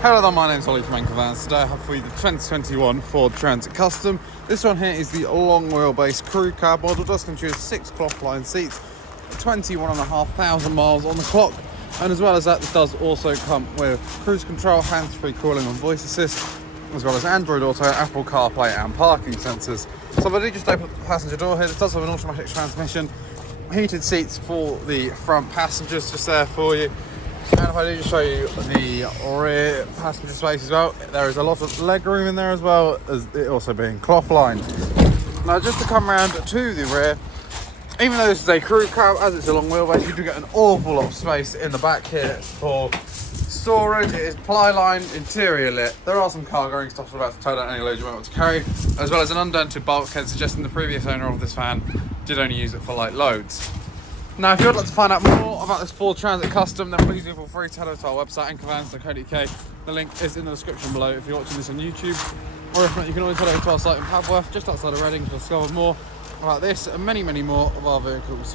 Hello there, my name's Ollie from Anchor Vans. Today I have for you the 2021 Ford Transit Custom. This one here is the long wheelbase crew cab model. Does contain 6 cloth line seats, 21,500 miles on the clock, and as well as that, this does also come with cruise control, hands-free calling and voice assist, as well as Android Auto, Apple CarPlay and parking sensors. So if I do just open the passenger door here, this does have an automatic transmission, heated seats for the front passengers just there for you. And if I do just show you the rear passenger space as well, there is a lot of leg room in there as well, as it also being cloth lined. Now just to come around to the rear, even though this is a crew cab, as it's a long wheelbase, you do get an awful lot of space in the back here for storage. It is ply lined, interior lit. There are some cargoing stuff about to tow down any load you might want to carry, as well as an undented bulkhead, suggesting the previous owner of this van did only use it for light loads. Now, if you would like to find out more about this Ford Transit Custom, then please do feel free to head over to our website, anchorvans.co.uk. The link is in the description below if you're watching this on YouTube. Or if not, you can always head over to our site in Padworth, just outside of Reading, to discover more about this and many, many more of our vehicles.